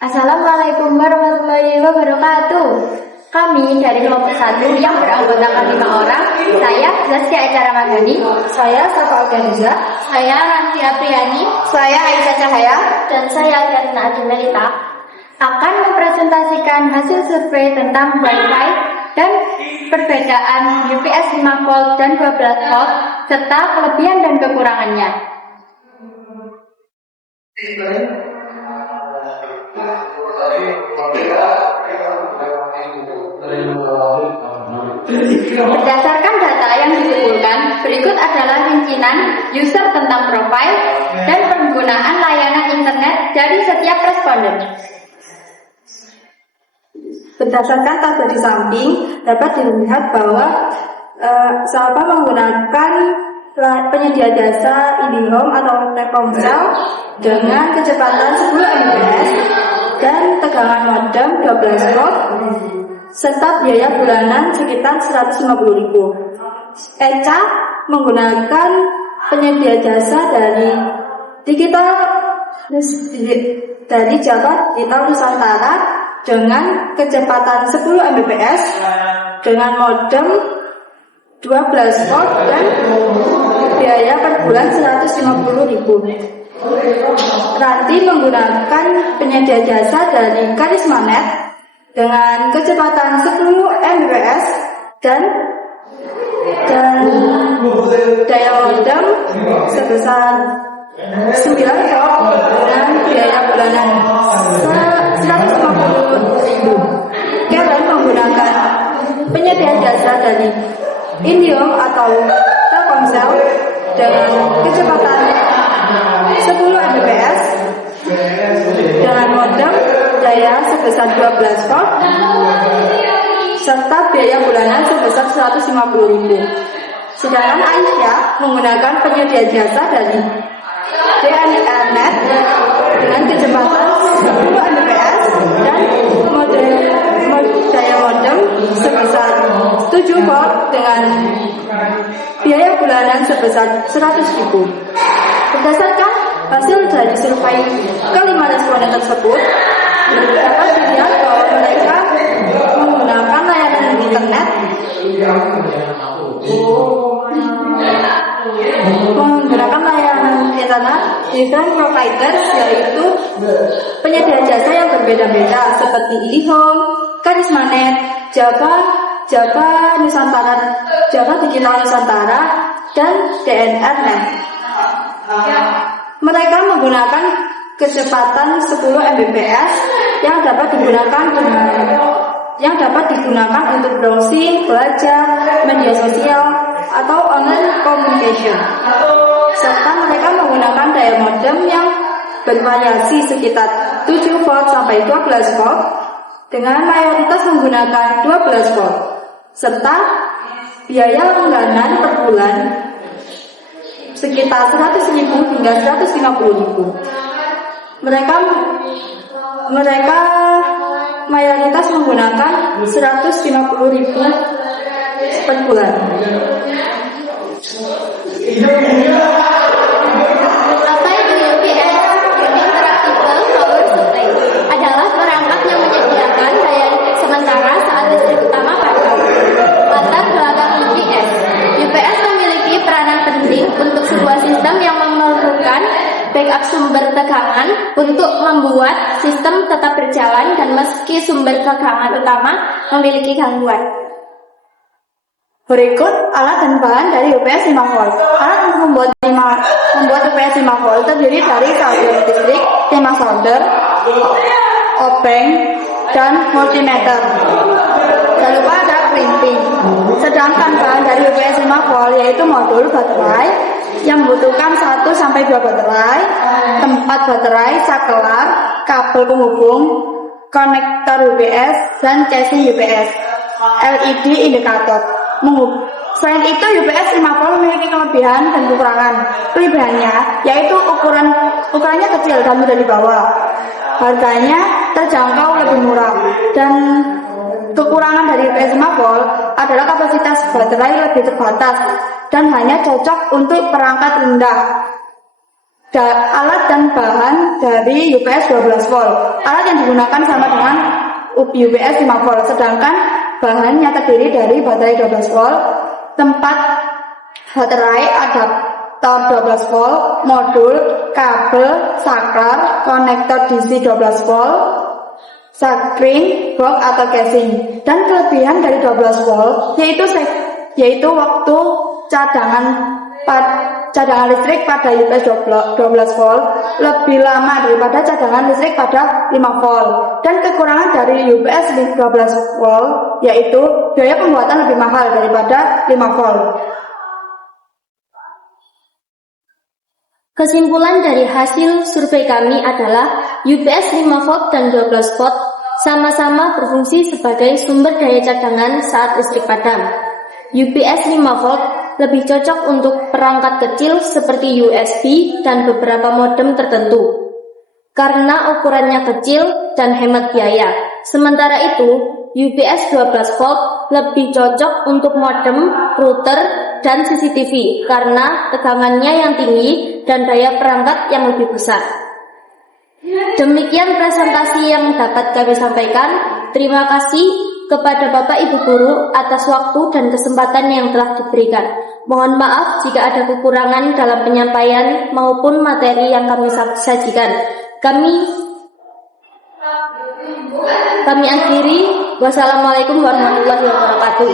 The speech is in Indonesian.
Assalamualaikum warahmatullahi wabarakatuh. Kami dari kelompok 1 yang beranggotakan 5 orang. Saya Zaskia Ecara Magani. Saya Safa Alganiza. Saya Ranti Apriani. Saya Aisyah Cahaya. Dan saya Tiana Adimelita akan mempresentasikan hasil survei tentang Wi-Fi dan perbedaan UPS 5 volt dan 12 volt serta kelebihan dan kekurangannya. Berdasarkan data yang dikumpulkan, berikut adalah rincian user tentang profil dan penggunaan layanan internet dari setiap responden. Berdasarkan tabel di samping, dapat dilihat bahwa Safa menggunakan penyedia jasa IndiHome atau Telkomsel dengan kecepatan 10 Mbps dan tegangan modem 12 volt serta biaya bulanan sekitar 150.000. Eca menggunakan penyedia jasa dari Java Digital Nusantara dengan kecepatan 10 Mbps dengan modem 12 volt dan biaya per bulan 150.000. Ranti menggunakan penyedia jasa dari Karismanet dengan kecepatan 10 Mbps dan daya modem sebesar 9 volt dengan biaya bulanan 150.000. Karen menggunakan penyedia jasa dari IndiHome atau Telkomsel dengan kecepatan 10 Mbps dengan modem daya sebesar 12 volt serta biaya bulanan sebesar 150.000. Sedangkan Aisyah menggunakan penyedia jasa dari DNRnet dengan kecepatan 10 Mbps dan daya modem sebesar 7 volt dengan biaya bulanan sebesar 100.000. Berdasarkan hasil dari survei kelima responden tersebut, dapat dilihat bahwa mereka menggunakan layanan internet different providers, yaitu penyedia jasa yang berbeda-beda seperti IndiHome, Karismanet, Java Nusantara, Java Digital Nusantara, dan DNRnet. Mereka menggunakan kecepatan 10 Mbps yang dapat digunakan untuk browsing, belajar, media sosial, atau online communication. Serta mereka menggunakan daya modem yang bervariasi sekitar 7 volt sampai 12 volt dengan mayoritas menggunakan 12 volt serta biaya langganan per bulan sekitar 100.000 hingga 150.000. Mereka mayoritas menggunakan 150.000 per bulan. Apa itu UPS? Uninterruptible Power Supply adalah perangkat yang menyediakan daya listrik sementara saat listrik utama padam. Latar belakang UPS. UPS memiliki peranan penting untuk sebuah sistem yang memerlukan backup sumber tegangan untuk membuat sistem tetap berjalan dan meski sumber tegangan utama memiliki gangguan. Berikut alat dan bahan dari UPS 5 volt. Alat untuk membuat UPS 5 volt terdiri dari saldo listrik, 5 solder, obeng, dan multimeter. Jangan lupa ada printing. Sedangkan bahan dari UPS 5 volt yaitu modul baterai yang membutuhkan 1-2 baterai, tempat baterai, saklar, kabel penghubung, konektor UPS, dan chassis UPS, LED indikator. Selain itu, UPS 5 volt memiliki kelebihan dan kekurangan. Kelebihannya yaitu ukurannya kecil dan mudah dibawa, harganya terjangkau, lebih murah, dan kekurangan dari UPS 5 volt adalah kapasitas baterai lebih terbatas dan hanya cocok untuk perangkat rendah. Alat dan bahan dari UPS 12 volt. Alat yang digunakan sama dengan UPS 5 volt, sedangkan bahannya terdiri dari baterai 12 volt, tempat baterai, adaptor 12 volt, modul, kabel, saklar, konektor DC 12 volt, screen, box atau casing. Dan kelebihan dari 12 volt yaitu waktu cadangan listrik pada UPS 12 volt lebih lama daripada cadangan listrik pada 5 volt. Dan kekurangan dari UPS 12 volt yaitu biaya pembuatan lebih mahal daripada 5 volt. Kesimpulan dari hasil survei kami adalah UPS 5 volt dan 12 volt sama-sama berfungsi sebagai sumber daya cadangan saat listrik padam. UPS 5 volt lebih cocok untuk perangkat kecil seperti USB dan beberapa modem tertentu karena ukurannya kecil dan hemat biaya. Sementara itu, UPS 12 volt lebih cocok untuk modem, router, dan CCTV karena tegangannya yang tinggi dan daya perangkat yang lebih besar. Demikian presentasi yang dapat kami sampaikan. Terima kasih kepada Bapak Ibu Guru atas waktu dan kesempatan yang telah diberikan. Mohon maaf jika ada kekurangan dalam penyampaian maupun materi yang kami sajikan. Kami akhiri. Wassalamualaikum warahmatullahi wabarakatuh.